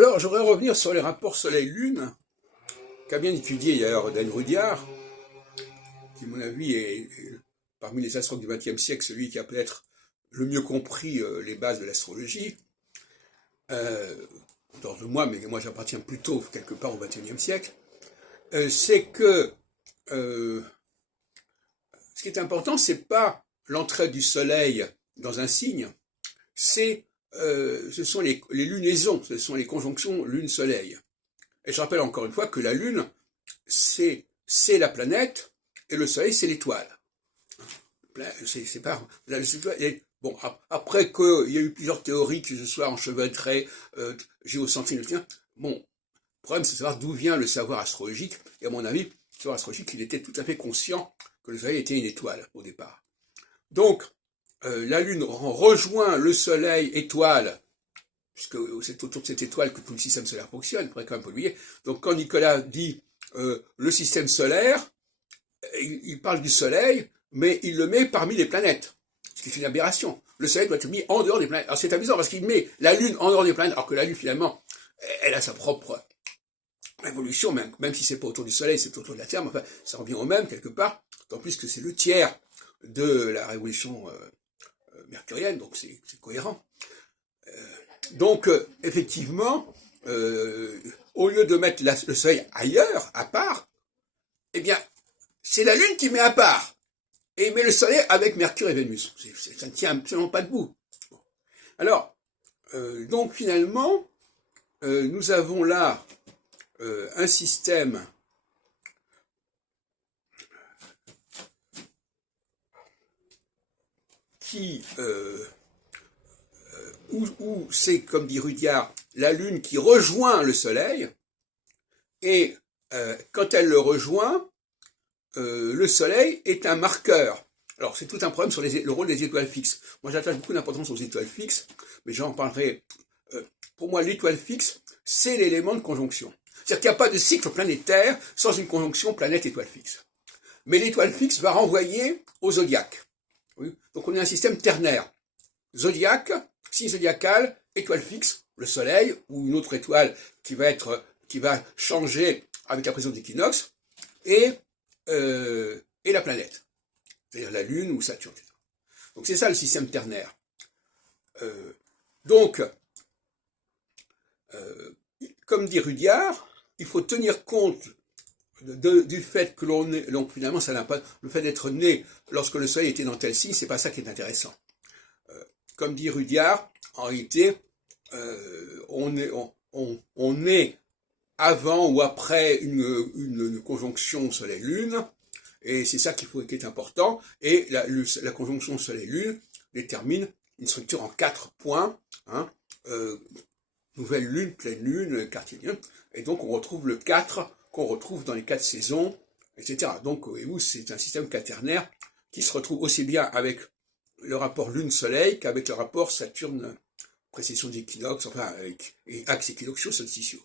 Alors, je voudrais revenir sur les rapports Soleil-Lune, qu'a bien étudié d'ailleurs Dan Rudyard, qui, à mon avis, est parmi les astrologues du XXe siècle celui qui a peut-être le mieux compris les bases de l'astrologie. Dehors de moi, mais moi j'appartiens plutôt quelque part au XXIe siècle. C'est que ce qui est important, c'est pas l'entrée du Soleil dans un signe, ce sont les lunaisons, ce sont les conjonctions Lune-Soleil. Et je rappelle encore une fois que la Lune, c'est la planète, et le Soleil, c'est l'étoile. C'est pas... Bon, après qu'il y a eu plusieurs théories, que ce soit enchevêtrées, géocentriques, bon, le problème, c'est de savoir d'où vient le savoir astrologique, et à mon avis, le savoir astrologique, il était tout à fait conscient que le Soleil était une étoile, au départ. Donc, la Lune rejoint le Soleil étoile, puisque c'est autour de cette étoile que tout le système solaire fonctionne, il faudrait quand même pas l'oublier. Donc quand Nicolas dit le système solaire, il parle du Soleil, mais il le met parmi les planètes, ce qui est une aberration. Le Soleil doit être mis en dehors des planètes. Alors c'est amusant parce qu'il met la Lune en dehors des planètes, alors que la Lune finalement, elle a sa propre évolution, même si c'est pas autour du Soleil, c'est autour de la Terre, mais enfin ça revient au même quelque part, d'autant plus que c'est le tiers de la révolution mercurienne, donc c'est cohérent. Donc, effectivement, au lieu de mettre le Soleil ailleurs, à part, eh bien, c'est la Lune qui met à part. Et il met le Soleil avec Mercure et Vénus. Ça ne tient absolument pas debout. Alors, donc finalement, nous avons là un système qui... où c'est, comme dit Rudyard, la Lune qui rejoint le Soleil, et quand elle le rejoint, le Soleil est un marqueur. Alors, c'est tout un problème sur le rôle des étoiles fixes. Moi, j'attache beaucoup d'importance aux étoiles fixes, mais j'en parlerai. Pour moi, l'étoile fixe, c'est l'élément de conjonction. C'est-à-dire qu'il n'y a pas de cycle planétaire sans une conjonction planète-étoile fixe. Mais l'étoile fixe va renvoyer au zodiaque. Oui. Donc, on a un système ternaire. Zodiaque, signe zodiacal, étoile fixe, le Soleil, ou une autre étoile qui va changer avec la présence d'équinoxe, et la planète, c'est-à-dire la Lune ou Saturne. Donc c'est ça le système ternaire. Donc, comme dit Rudyard, il faut tenir compte du fait que l'on est, donc finalement ça n'a pas, le fait d'être né lorsque le Soleil était dans tel signe, c'est pas ça qui est intéressant. Comme dit Rudyard, en réalité, on est avant ou après une conjonction Soleil-Lune, et c'est ça qui est important, et la conjonction Soleil-Lune détermine une structure en 4 points, hein, nouvelle Lune, pleine Lune, quartier Lune, et donc on retrouve le 4 qu'on retrouve dans les 4 saisons, etc. Donc, voyez-vous, c'est un système quaternaire qui se retrouve aussi bien avec le rapport Lune-Soleil qu'avec le rapport Saturne, précession d'équinoxe, enfin, et axe équinoxiaux solsticiaux.